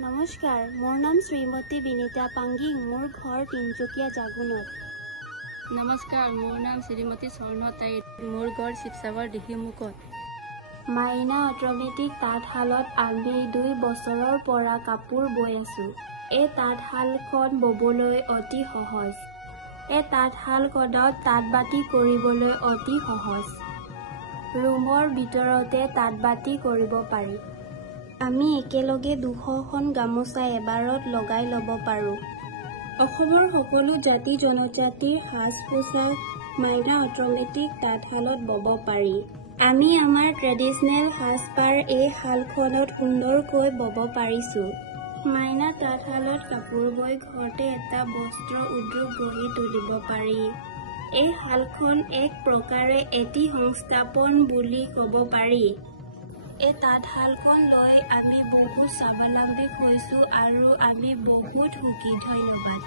নমস্কাৰ, মোৰ নাম শ্ৰীমতী বিনীতা পাংগিং, মোৰ ঘৰ তিনিচুকীয়া জাগুনত। নমস্কাৰ, মোৰ নাম শ্ৰীমতী স্বৰ্ণ তাইত, মোৰ ঘৰ শিৱসাগৰ দিহিমুখত। মাইনা অট'মেটিক তাঁতশালত আমি 2 বছৰৰ পৰা কাপোৰ বৈ আছো। এই তাঁতশালখন ববলৈ অতি সহজ। এই তাঁতশালখনত তাঁতবাতি কৰিবলৈ অতি সহজ। ৰুমৰ ভিতৰতে তাঁতবাতি কৰিব পাৰি। আমি একেলগে 200খন গামোচা এবাৰত লগাই ল'ব পাৰোঁ। অসমৰ সকলো জাতি জনজাতিৰ সাজ-পোছাক মাইনা অট'মেটিক তাঁতশালত বব পাৰি। আমি আমাৰ ট্ৰেডিচনেল সাজপাৰ এই শালখনত সুন্দৰকৈ বব পাৰিছোঁ। মাইনা তাঁতশালত কাপোৰ বৈ ঘৰতে এটা বস্ত্ৰ উদ্যোগ গঢ়ি তুলিব পাৰি। এই শালখন এক প্ৰকাৰে এটি সংস্থাপন বুলি ক'ব পাৰি। এই তাঁতশালখন লৈ আমি বহুত স্বাৱলম্বী হৈছোঁ আৰু আমি বহুত সুখী। ধন্যবাদ।